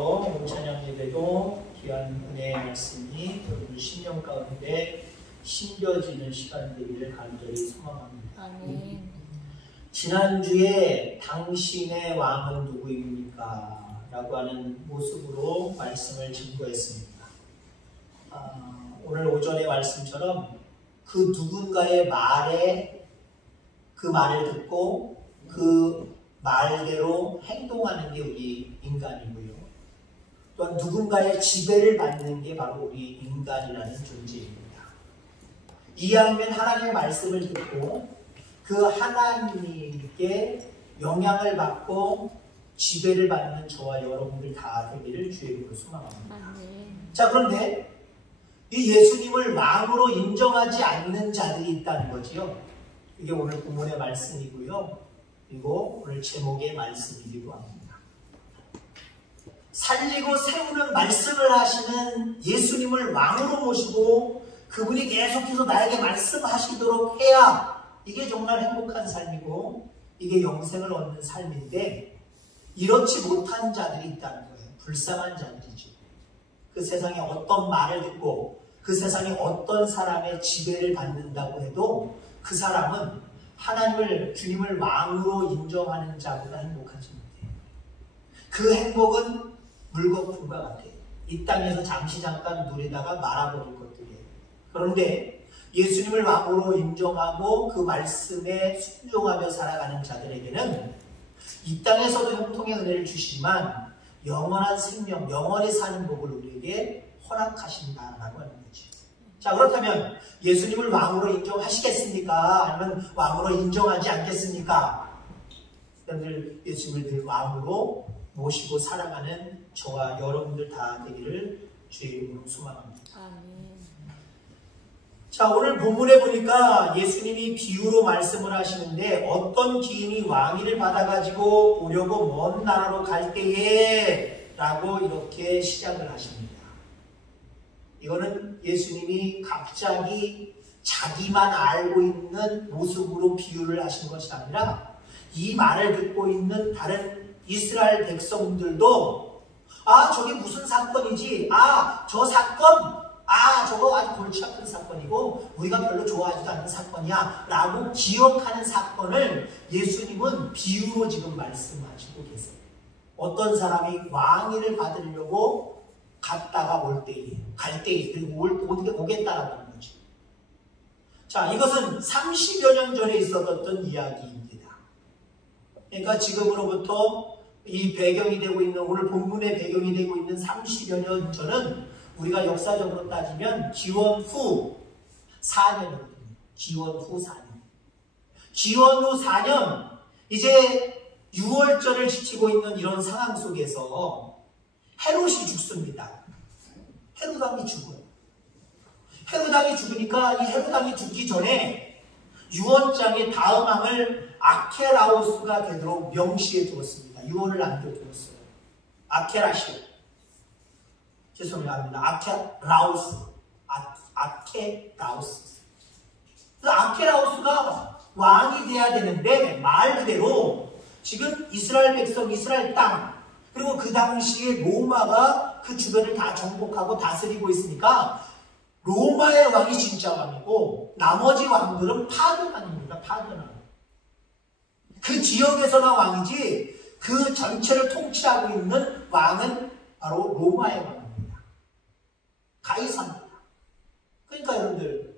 오늘 찬양 예배도 귀한 은혜의 말씀이 여러분 심령 가운데 심겨지는 시간 되기를 간절히 소망합니다. 아멘. 지난주에 당신의 왕은 누구입니까? 라고 하는 모습으로 말씀을 증거했습니다. 오늘 오전의 말씀처럼 그 누군가의 그 말을 듣고 그 말대로 행동하는 게 우리 인간이고요. 또한 누군가의 지배를 받는 게 바로 우리 인간이라는 존재입니다. 이왕이면 하나님의 말씀을 듣고 그 하나님께 영향을 받고 지배를 받는 저와 여러분들 다 되기를 주의 이름으로 소망합니다. 자, 그런데 이 예수님을 왕으로 인정하지 않는 자들이 있다는 거지요. 이게 오늘 본문의 말씀이고요. 그리고 오늘 제목의 말씀이기도 합니다. 살리고 세우는 말씀을 하시는 예수님을 왕으로 모시고 그분이 계속해서 나에게 말씀하시도록 해야 이게 정말 행복한 삶이고 이게 영생을 얻는 삶인데 이렇지 못한 자들이 있다는 거예요. 불쌍한 자들이죠. 그 세상에 어떤 말을 듣고 그 세상에 어떤 사람의 지배를 받는다고 해도 그 사람은 하나님을, 주님을 왕으로 인정하는 자보다 행복하지 못해요. 그 행복은 물거품과 같아요. 이 땅에서 잠깐 누리다가 말아버릴 것들이에요. 그런데 예수님을 왕으로 인정하고 그 말씀에 순종하며 살아가는 자들에게는 이 땅에서도 형통의 은혜를 주시지만 영원한 생명, 영원히 사는 복을 우리에게 허락하신다라고 하는 거죠. 자, 그렇다면 예수님을 왕으로 인정하시겠습니까? 아니면 왕으로 인정하지 않겠습니까? 여러분들 예수님을 늘 왕으로 모시고 살아가는 저와 여러분들 다 되기를 주의 이름으로 소망합니다. 아멘. 자, 오늘 본문에 보니까 예수님이 비유로 말씀을 하시는데 어떤 기인이 왕위를 받아가지고 오려고 먼 나라로 갈 때에 라고 이렇게 시작을 하십니다. 이거는 예수님이 갑자기 자기만 알고 있는 모습으로 비유를 하신 것이 아니라 이 말을 듣고 있는 다른 이스라엘 백성들도 저게 무슨 사건이지? 저 사건? 저거 아주 골치 아픈 사건이고 우리가 별로 좋아하지도 않는 사건이야 라고 기억하는 사건을 예수님은 비유로 지금 말씀하시고 계세요. 어떤 사람이 왕위를 받으려고 갔다가 갈 때에 그리고 어떻게 오겠다라고 하는 거죠. 자, 이것은 30여 년 전에 있었던 이야기입니다. 그러니까 지금으로부터 이 배경이 되고 있는, 오늘 본문의 배경이 되고 있는 30여 년 전은 우리가 역사적으로 따지면 기원 후 4년이거든요. 기원 후 4년. 기원 후 4년, 이제 6월절을 지키고 있는 이런 상황 속에서 헤롯이 죽습니다. 헤롯왕이 죽어요. 헤롯왕이 죽으니까 이 헤롯왕이 죽기 전에 유언장에 다음 왕을 아케라우스가 되도록 명시해 두었습니다. 유언을 남겨두었어요. 아케라시오. 죄송합니다. 아케라우스. 아케라우스. 아케라우스가 왕이 돼야 되는데 말 그대로 지금 이스라엘 백성, 이스라엘 땅 그리고 그 당시에 로마가 그 주변을 다 정복하고 다스리고 있으니까 로마의 왕이 진짜 왕이고 나머지 왕들은 파견 왕입니다. 파견 왕. 그 지역에서만 왕이지 그 전체를 통치하고 있는 왕은 바로 로마의 왕입니다. 가이사입니다. 그러니까 여러분들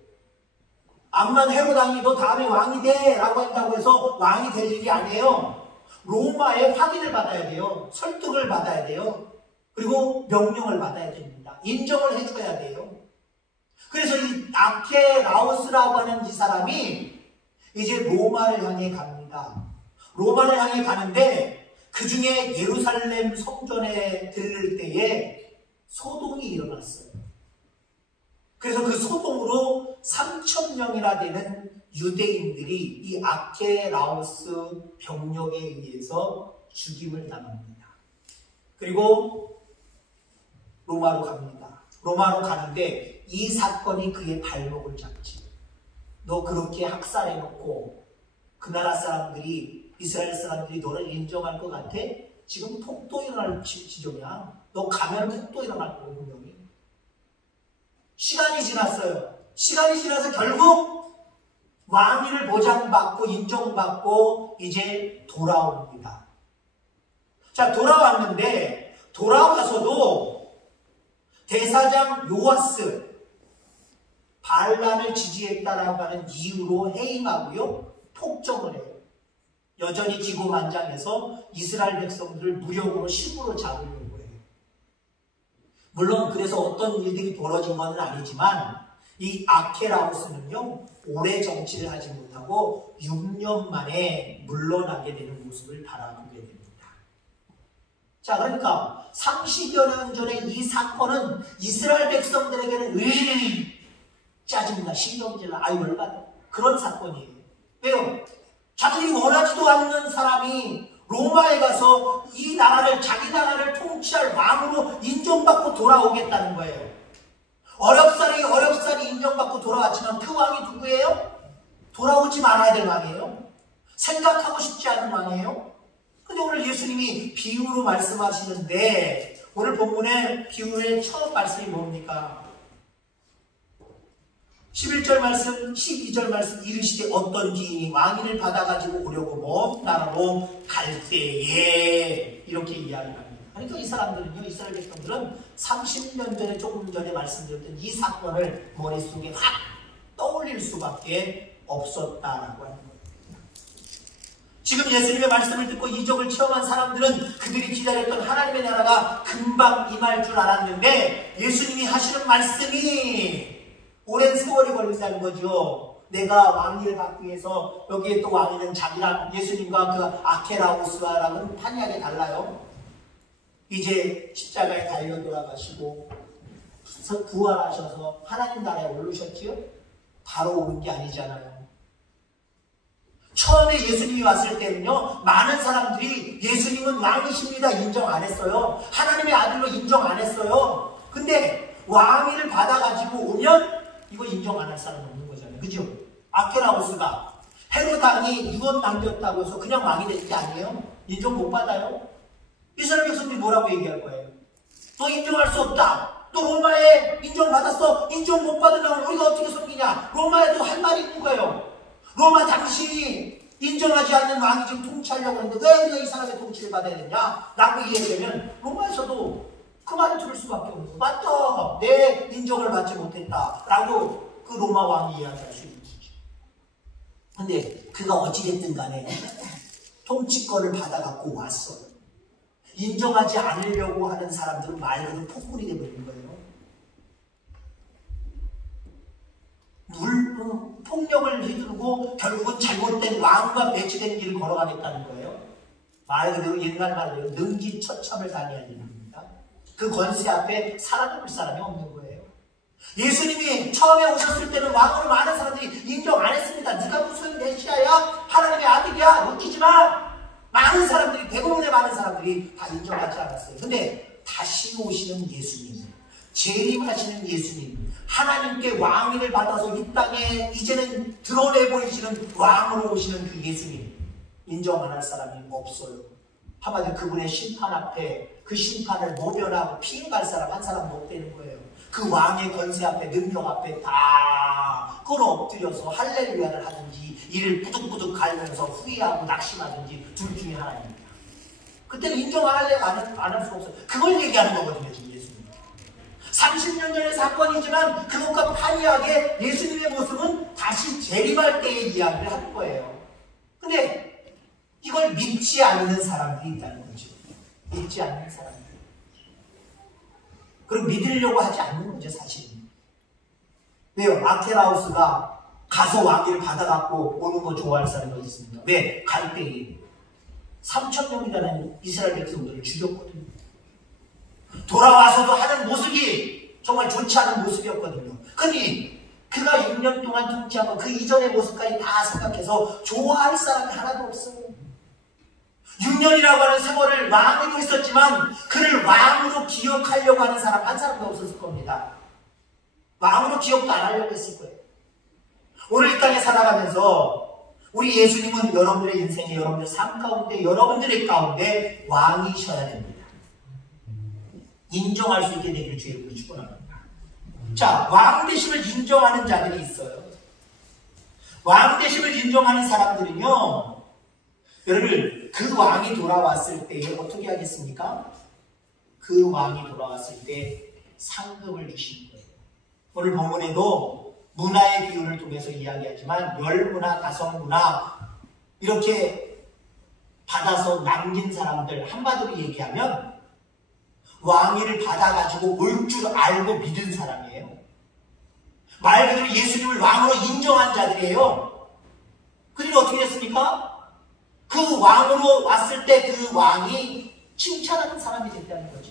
암만 헤롯 왕이 너 다음에 왕이 돼 라고 한다고 해서 왕이 될 일이 아니에요. 로마의 확인을 받아야 돼요. 설득을 받아야 돼요. 그리고 명령을 받아야 됩니다. 인정을 해줘야 돼요. 그래서 이 아케라우스라고 하는 이 사람이 이제 로마를 향해 갑니다. 로마를 향해 가는데 그 중에 예루살렘 성전에 들를 때에 소동이 일어났어요. 그래서 그 소동으로 3,000명이나 되는 유대인들이 이 아케라우스 병력에 의해서 죽임을 당합니다. 그리고 로마로 갑니다. 로마로 가는데 이 사건이 그의 발목을 잡지. 너 그렇게 학살해놓고 그 나라 사람들이, 이스라엘 사람들이 너를 인정할 것 같아? 지금 폭동이 일어날 지점이야. 너 가면 흑도 일어날 거고 분명히. 시간이 지났어요. 시간이 지나서 결국 왕위를 보장받고 인정받고 이제 돌아옵니다. 자, 돌아왔는데 돌아와서도 대사장 요아스 반란을 지지했다라고 하는 이유로 해임하고요. 폭정을 해요. 여전히 기고만장해서 이스라엘 백성들을 무력으로 심으로 잡으려고 해요. 물론 그래서 어떤 일들이 벌어진 건 아니지만 이 아케라우스는요. 오래 정치를 하지 못하고 6년 만에 물러나게 되는 모습을 바라보게 됩니다. 자, 그러니까 30여 년 전에 이 사건은 이스라엘 백성들에게는 짜증나, 신경질나, 열받아. 그런 사건이에요. 왜요? 자기들이 원하지도 않는 사람이 로마에 가서 이 나라를, 자기 나라를 통치할 왕으로 인정받고 돌아오겠다는 거예요. 어렵사리 인정받고 돌아왔지만 그 왕이 누구예요? 돌아오지 말아야 될 왕이에요. 생각하고 싶지 않은 왕이에요. 근데 오늘 예수님이 비유로 말씀하시는데 오늘 본문의 비유의 첫 말씀이 뭡니까? 11절 말씀, 12절 말씀 이르시되 어떤 지인이 왕위를 받아가지고 오려고 먼 나라로 갈 때에 이렇게 이야기합니다. 그러니까 이 사람들은요, 이스라엘 백성들은 30년 전에 조금 전에 말씀드렸던 이 사건을 머릿속에 확 떠올릴 수밖에 없었다라고 하는 거예요. 지금 예수님의 말씀을 듣고 이적을 체험한 사람들은 그들이 기다렸던 하나님의 나라가 금방 임할 줄 알았는데 예수님이 하시는 말씀이 오랜 세월이 걸린다는 거죠. 내가 왕위를 받기 위해서 여기에 또 왕위는 자기랑 예수님과 그 아케라우스와랑은 판이하게 달라요. 이제 십자가에 달려 돌아가시고 부활하셔서 하나님 나라에 오르셨지요? 바로 오른 게 아니잖아요. 처음에 예수님이 왔을 때는요, 많은 사람들이 예수님은 왕이십니다 인정 안 했어요. 하나님의 아들로 인정 안 했어요. 근데 왕위를 받아가지고 오면 이거 인정 안 할 사람은 없는 거잖아요. 그죠? 아케라우스가 헤로당이 유언 남겼다고 해서 그냥 왕이 될 게 아니에요? 인정 못 받아요? 이스라엘 백성들이 뭐라고 얘기할 거예요? 너 인정할 수 없다. 너 로마에 인정받았어. 인정 못 받으면 우리가 어떻게 섬기냐. 로마에도 할 말이 있는 거예요. 로마 당신이 인정하지 않는 왕이 지금 통치하려고 하는데 왜 우리가 이 사람의 통치를 받아야 되냐? 라고 이야기하면 로마에서도 그 말을 들을 수밖에 없는 거예요. 맞다. 내 인정을 받지 못했다. 라고 그 로마 왕이 이야기할 수 있는 거죠. 근데 그가 어찌됐든 간에 통치권을 받아갖고 왔어요. 인정하지 않으려고 하는 사람들은 말 그대로 폭군이 되어버리는 거예요. 폭력을 휘두르고 결국은 잘못된 왕과 배치된 길을 걸어가겠다는 거예요. 말 그대로 옛날 말로 능지처참을 당해야 됩니다. 그 권세 앞에 살아남을 사람이 없는 거예요. 예수님이 처음에 오셨을 때는 왕으로 많은 사람들이 인정 안 했습니다. 네가 무슨 메시아야? 하나님의 아들이야? 웃기지 마! 많은 사람들이, 대부분의 많은 사람들이 다 인정하지 않았어요. 근데 다시 오시는 예수님, 재림하시는 예수님, 하나님께 왕위를 받아서 이 땅에 이제는 드러내 보이시는 왕으로 오시는 그 예수님, 인정 안 할 사람이 없어요. 한마디로 그분의 심판 앞에 그 심판을 모면하고 피해갈 사람 한 사람도 없다는 거예요. 그 왕의 권세 앞에, 능력 앞에 다 끌어엎드려서 할렐루야를 하든지 이를 부득부득 갈면서 후회하고 낙심하든지 둘 중에 하나입니다. 그때는 인정 안 할 수가 없어요. 그걸 얘기하는 거거든요, 지금 예수님. 30년 전의 사건이지만 그것과 판이하게 예수님의 모습은 다시 재림할 때의 이야기를 하는 거예요. 근데 이걸 믿지 않는 사람들이 있다는 거죠. 믿지 않는 사람들. 그리고 믿으려고 하지 않는 거죠, 사실은. 왜요? 아케라우스가 가서 왕위를 받아갖고 오는 거 좋아할 사람이 있습니다. 왜? 갈 때에 3,000명이라는 이스라엘 백성들을 죽였거든요. 돌아와서도 하는 모습이 정말 좋지 않은 모습이었거든요. 근데 그가 6년 동안 통치하고 그 이전의 모습까지 다 생각해서 좋아할 사람이 하나도 없어요. 6년이라고 하는 세월을 왕으로 있었지만 그를 왕으로 기억하려고 하는 사람 한 사람도 없었을 겁니다. 왕으로 기억도 안 하려고 했을 거예요. 오늘 이 땅에 살아가면서 우리 예수님은 여러분들의 인생에, 여러분들의 삶 가운데, 여러분들의 가운데 왕이셔야 됩니다. 인정할 수 있게 되기를 주의 이름으로 축원합니다. 자, 왕대심을 인정하는 자들이 있어요. 왕대심을 인정하는 사람들은요, 여러분, 그 왕이 돌아왔을 때 어떻게 하겠습니까? 그 왕이 돌아왔을 때 상급을 주시는 거예요. 오늘 본문에도 문화의 비유를 통해서 이야기하지만 10문화, 5문화 이렇게 받아서 남긴 사람들, 한마디로 얘기하면 왕위를 받아가지고 올 줄 알고 믿은 사람이에요. 말 그대로 예수님을 왕으로 인정한 자들이에요. 그들이 어떻게 됐습니까? 그 왕으로 왔을 때 그 왕이 칭찬하는 사람이 됐다는 거죠.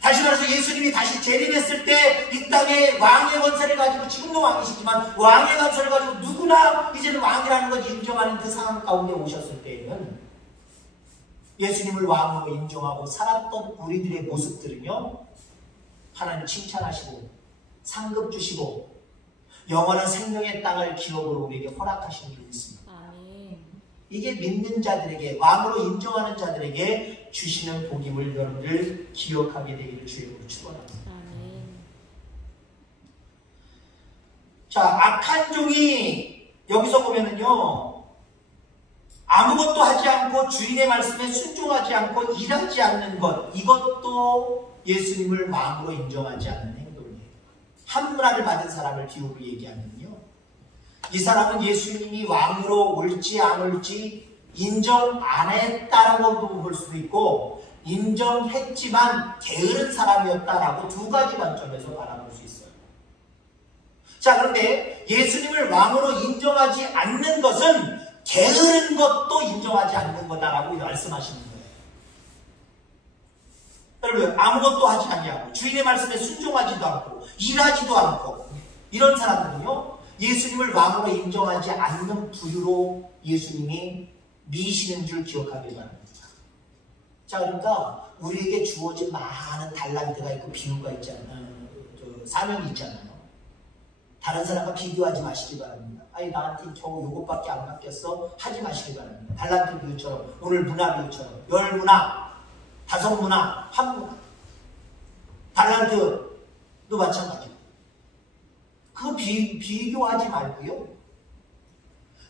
다시 말해서 예수님이 다시 재림했을 때 이 땅에 왕의 권세를 가지고, 지금도 왕이시지만 왕의 권세를 가지고 누구나 이제는 왕이라는 걸 인정하는 그 상황 가운데 오셨을 때에는 예수님을 왕으로 인정하고 살았던 우리들의 모습들은요, 하나님 칭찬하시고 상급 주시고 영원한 생명의 땅을 기업으로 우리에게 허락하신 게 있습니다. 이게 믿는 자들에게, 왕으로 인정하는 자들에게 주시는 복임을 여러분들 기억하게 되기를 주의 이름으로 축원합니다. 자, 악한 종이 여기서 보면은요, 아무것도 하지 않고 주인의 말씀에 순종하지 않고 일하지 않는 것, 이것도 예수님을 왕으로 인정하지 않는 행동이에요. 한 문화를 받은 사람을 비유로 얘기하면요, 이 사람은 예수님이 왕으로 올지 안 올지 인정 안 했다라고도 볼 수도 있고, 인정했지만 게으른 사람이었다라고 두 가지 관점에서 바라볼 수 있어요. 자, 그런데 예수님을 왕으로 인정하지 않는 것은 게으른 것도 인정하지 않는 거다라고 말씀하시는 거예요. 여러분, 아무것도 하지 아니하고 주인의 말씀에 순종하지도 않고 일하지도 않고 이런 사람들은요, 예수님을 왕으로 인정하지 않는 부류로 예수님이 미시는 줄 기억하길 바랍니다. 자, 그러니까 우리에게 주어진 많은 달란트가 있고 비유가 있잖아요. 사명이 있잖아요. 다른 사람과 비교하지 마시기 바랍니다. 아니, 나한테 겨우 요것밖에 안 맡겼어? 하지 마시기 바랍니다. 달란트 비유처럼, 오늘 문화 비유처럼 10문화, 5문화, 1문화, 달란트도 마찬가지고, 그거 비교하지 말고요,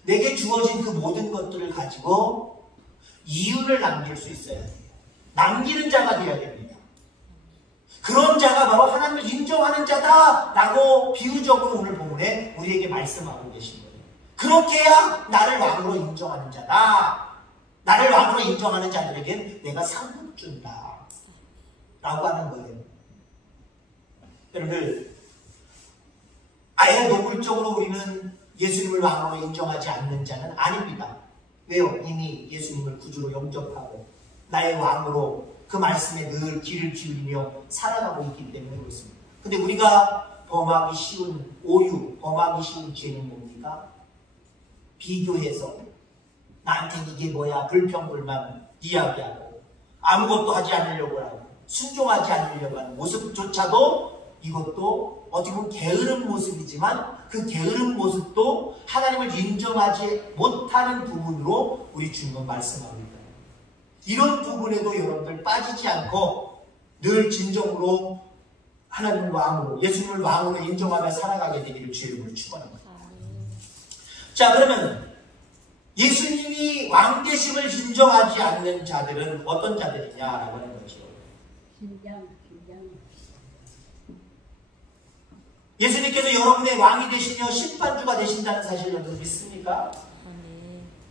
내게 주어진 그 모든 것들을 가지고 이윤을 남길 수 있어야 돼요. 남기는 자가 되어야 됩니다. 그런 자가 바로 하나님을 인정하는 자다라고 비유적으로 오늘 본문에 우리에게 말씀하고 계신 거예요. 그렇게 해야 나를 왕으로 인정하는 자다. 나를 왕으로 인정하는 자들에겐 내가 상급 준다 라고 하는 거예요. 여러분들, 아예 노골적으로 우리는 예수님을 왕으로 인정하지 않는 자는 아닙니다. 왜요? 이미 예수님을 구주로 영접하고 나의 왕으로 그 말씀에 늘 귀를 기울이며 살아가고 있기 때문에 그렇습니다. 근데 우리가 범하기 쉬운 오유, 범하기 쉬운 죄는 뭡니까? 비교해서 나한테 이게 뭐야 불평불만 이야기하고 아무것도 하지 않으려고 하고 순종하지 않으려고 하는 모습조차도, 이것도 어떻게 보면 게으른 모습이지만 그 게으른 모습도 하나님을 인정하지 못하는 부분으로 우리 주님은 말씀하고 있다. 이런 부분에도 여러분들 빠지지 않고 늘 진정으로 하나님 왕으로, 예수님을 왕으로 인정하며 살아가게 되기를 주의 이름으로 축원합니다. 자, 그러면 예수님이 왕되심을 인정하지 않는 자들은 어떤 자들이냐라고 하는 거죠. 예수님께서 여러분의 왕이 되시며 심판주가 되신다는 사실을 여러분 믿습니까?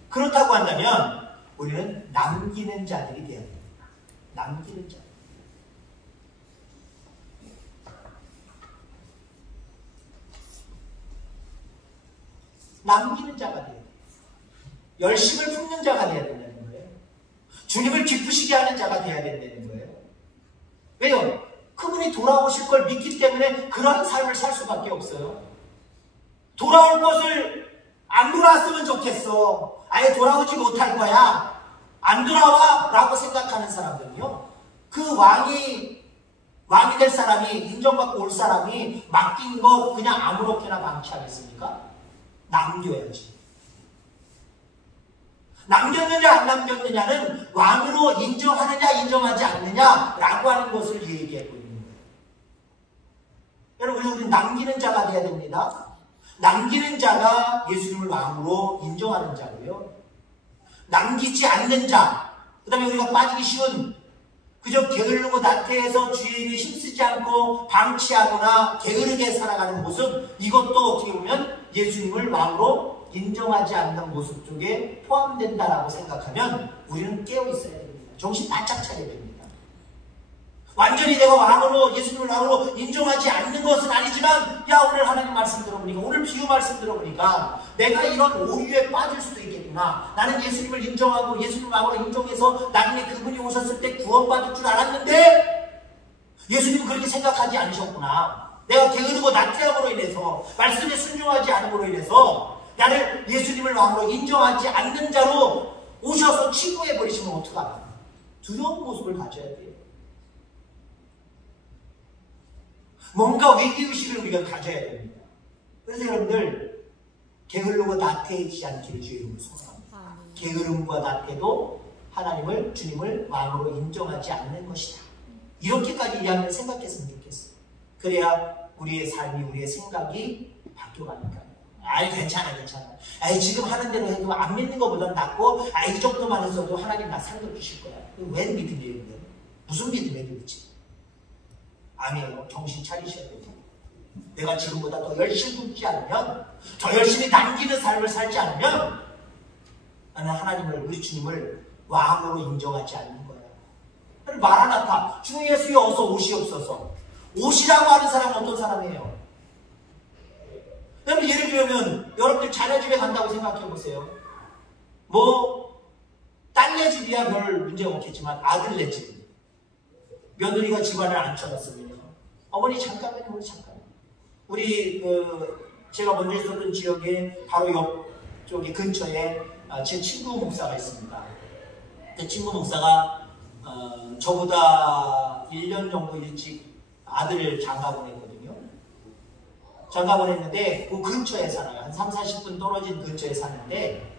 그렇다고 한다면 우리는 남기는 자들이 되어야 됩니다. 남기는 자. 남기는 자가 되어야 돼요. 열심을 품는 자가 되어야 된다는 거예요. 주님을 기쁘시게 하는 자가 되어야 된다는 거예요. 왜요? 그분이 돌아오실 걸 믿기 때문에 그런 삶을 살 수밖에 없어요. 돌아올 것을 안 돌아왔으면 좋겠어. 아예 돌아오지 못할 거야. 안 돌아와 라고 생각하는 사람들은요, 그 왕이 될 사람이, 인정받고 올 사람이 맡긴 거 그냥 아무렇게나 방치하겠습니까? 남겨야지. 남겼느냐 안 남겼느냐는 왕으로 인정하느냐 인정하지 않느냐라고 하는 것을 얘기하고 있는 거예요. 여러분, 우리 남기는 자가 돼야 됩니다. 남기는 자가 예수님을 왕으로 인정하는 자고요. 남기지 않는 자, 그 다음에 우리가 빠지기 쉬운 그저 게으르고 나태해서 주의 일에 힘쓰지 않고 방치하거나 게으르게 살아가는 모습, 이것도 어떻게 보면 예수님을 왕으로 인정하지 않는 모습 쪽에 포함된다라고 생각하면 우리는 깨어 있어야 됩니다. 정신 바짝 차려야 됩니다. 완전히 내가 왕으로, 예수님을 왕으로 인정하지 않는 것은 아니지만, 야, 오늘 하나님 말씀 들어보니까, 오늘 비유 말씀 들어보니까 내가 이런 오류에 빠질 수도 있겠구나. 나는 예수님을 인정하고 예수님을 왕으로 인정해서 나중에 그분이 오셨을 때 구원받을 줄 알았는데 예수님은 그렇게 생각하지 않으셨구나. 내가 게으르고 나태함으로 인해서, 말씀에 순종하지 않음으로 인해서 나를 예수님을 왕으로 인정하지 않는 자로 오셔서 취급해버리시면 어떡하나. 두려운 모습을 가져야 돼요. 뭔가 위기의식을 우리가 가져야 됩니다. 그래서 여러분들, 게으르고 나태해지지 않기를 주의 이름으로 소망합니다. 게으름과 나태도 하나님을, 주님을 왕으로 인정하지 않는 것이다. 이렇게까지 이야기를 생각했으면 좋겠어요. 그래야 우리의 삶이, 우리의 생각이 바뀌어가니까요. 아이, 괜찮아. 아이, 지금 하는 대로 해도 안 믿는 것보다 낫고, 아이, 이 정도만 했어도 하나님 나 살려주실 거야. 웬 믿음이에요? 무슨 믿음에 믿지? 아니에요. 정신 차리셔야 됩니다. 내가 지금보다 더 열심히 굶지 않으면, 더 열심히 남기는 삶을 살지 않으면 나는 하나님을, 우리 주님을 왕으로 인정하지 않는 거예요. 마라나타, 주 예수여 어서 오시옵소서. 오시라고 하는 사람은 어떤 사람이에요? 여러분, 예를 들면 여러분들 자녀 집에 간다고 생각해 보세요. 딸네 집이야 별 문제가 없겠지만 아들네 집, 며느리가 집안을 앉혀놨으면요, 어머니 잠깐만요. 우리 제가 먼저 있었던 지역에 바로 옆쪽에 근처에 제 친구 목사가 있습니다. 그 친구 목사가 저보다 1년 정도 일찍 아들을 장가 보냈거든요. 장가 보냈는데 그 근처에 살아요. 한 30-40분 떨어진 근처에 사는데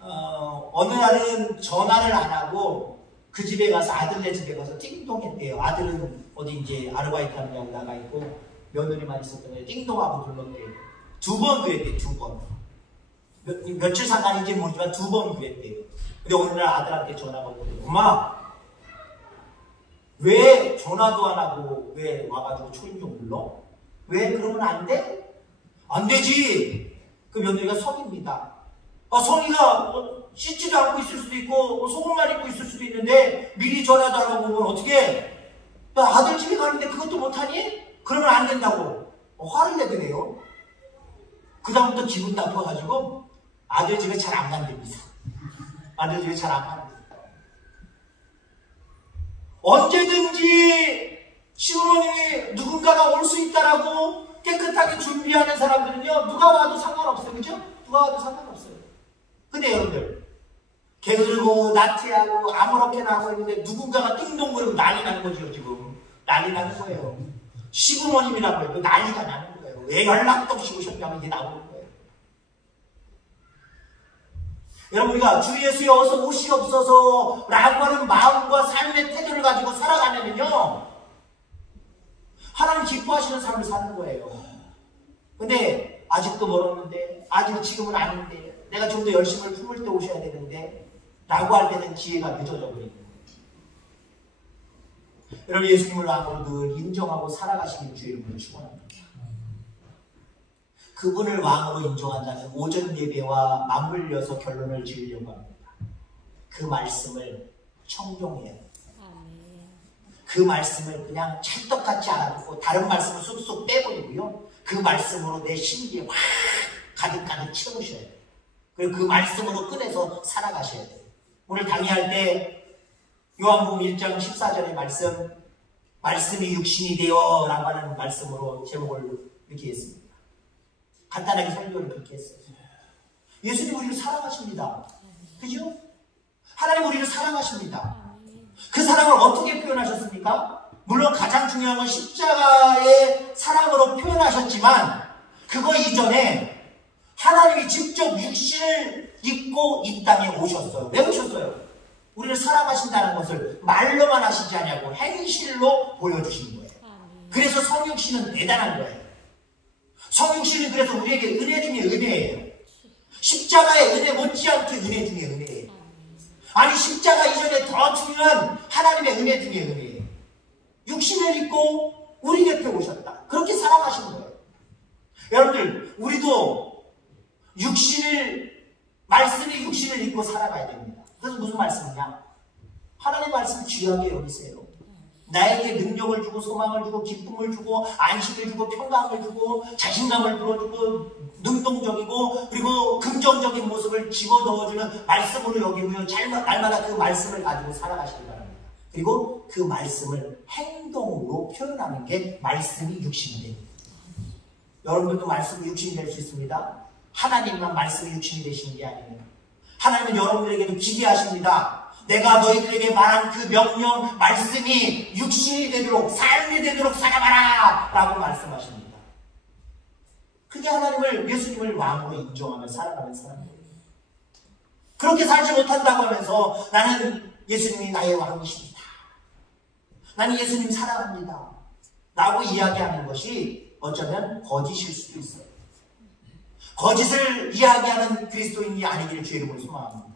어느 날은 전화를 안 하고 그 집에 가서, 아들네 집에 가서 띵동했대요. 아들은 어디 이제 아르바이트 하느냐고 나가 있고 며느리만 있었던 거예요. 띵동하고 불렀대요. 2번 그랬대요. 2번. 며칠 상관인지 모르지만 2번 그랬대요. 근데 어느 날 아들한테 전화가 오거든요. 엄마, 왜 전화도 안 하고 왜 와가지고 초인종 불러? 왜? 그러면 안 돼? 안 되지. 그 며느리가 성입니다. 성이가 씻지도 않고 있을 수도 있고 속옷만 입고 있을 수도 있는데 미리 전화도 안 하고 오면 어떻게? 나 아들 집에 가는데 그것도 못하니? 그러면 안 된다고 화를 내더래요. 그 다음부터 기분 나빠가지고 아들 집에 잘 안 간답니다. 아들 집에 잘 안 갑니다. 언제든지 시부모님이 누군가가 올 수 있다라고 깨끗하게 준비하는 사람들은요, 누가 와도 상관없어요. 그죠? 누가 와도 상관없어요. 근데 여러분들, 게으르고 나태하고 아무렇게나 하고 있는데 누군가가 띵동거리고 난리 나는 거죠. 지금 난리 나는 거예요. 시부모님이라고 해도 난리가 나는 거예요. 왜 연락도 없이 오셨냐면 이게 나오는 거예요. 여러분, 우리가 주 예수여 어서 오시옵소서 라고 하는 마음과 삶의 태도를 가지고 살아가면요, 하나님 기뻐하시는 삶을 사는 거예요. 근데 아직도 멀었는데, 아직 지금은 아닌데, 내가 좀 더 열심을 품을 때 오셔야 되는데 라고 할 때는 기회가 늦어져 버리는 거예요. 여러분, 예수님을 왕으로 늘 인정하고 살아가시길 주의 이름으로 축원합니다. 그분을 왕으로 인정한다면 오전 예배와 맞물려서 결론을 지으려고 합니다. 그 말씀을 청종해야 합니다. 그 말씀을 그냥 찰떡같이 알아듣고 다른 말씀을 쑥쑥 빼버리고요, 그 말씀으로 내 심기에 확 가득가득 채우셔야 돼요. 그리고 그 말씀으로 꺼내서 살아가셔야 돼요. 오늘 강의할 때 요한복음 1장 14절의 말씀이 육신이 되어 라고 하는 말씀으로 제목을 이렇게 했습니다. 간단하게 설교를 그렇게 했어요. 예수님 우리를 사랑하십니다. 그죠? 하나님 우리를 사랑하십니다. 그 사랑을 어떻게 표현하셨습니까? 물론 가장 중요한 건 십자가의 사랑으로 표현하셨지만, 그거 이전에 하나님이 직접 육신을 입고 이 땅에 오셨어요. 왜 오셨어요? 우리를 사랑하신다는 것을 말로만 하시지 않냐고 행실로 보여주신 거예요. 그래서 성육신은 대단한 거예요. 성육신은 그래서 우리에게 은혜 중에 은혜예요. 십자가의 은혜 못지않게 은혜 중에 은혜예요. 아니 십자가 이전에 더 중요한 하나님의 은혜 중에 은혜예요. 육신을 입고 우리 곁에 오셨다. 그렇게 사랑하시는 거예요. 여러분들 우리도 말씀이 육신을 입고 살아가야 됩니다. 그래서 무슨 말씀이냐? 하나님의 말씀을 귀하게 여기세요. 나에게 능력을 주고 소망을 주고 기쁨을 주고 안식을 주고 평강을 주고 자신감을 불어주고 능동적이고 그리고 긍정적인 모습을 집어넣어주는 말씀으로 여기고요. 날마다 그 말씀을 가지고 살아가시기 바랍니다. 그리고 그 말씀을 행동으로 표현하는 게 말씀이 육신이 됩니다. 여러분들도 말씀이 육신이 될 수 있습니다. 하나님만 말씀이 육신이 되시는 게 아니에요. 하나님은 여러분들에게도 기대하십니다. 내가 너희들에게 말한 그 명령, 말씀이 육신이 되도록, 삶이 되도록 살아가라! 라고 말씀하십니다. 그게 하나님을, 예수님을 왕으로 인정하며 살아가는 사람이에요. 그렇게 살지 못한다고 하면서 나는 예수님이 나의 왕이십니다. 나는 예수님 사랑합니다. 라고 이야기하는 것이 어쩌면 거짓일 수도 있어요. 거짓을 이야기하는 그리스도인이 아니기를 주의 이름으로 소망합니다.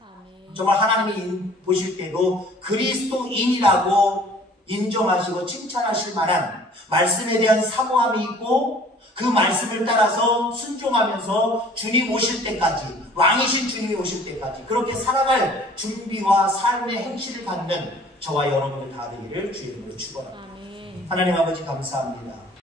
정말 하나님이 보실 때도 그리스도인이라고 인정하시고 칭찬하실 만한 말씀에 대한 사모함이 있고 그 말씀을 따라서 순종하면서 주님 오실 때까지, 왕이신 주님이 오실 때까지 그렇게 살아갈 준비와 삶의 행실을 갖는 저와 여러분들 다 되기를 주의 이름으로 축원합니다. 하나님 아버지 감사합니다.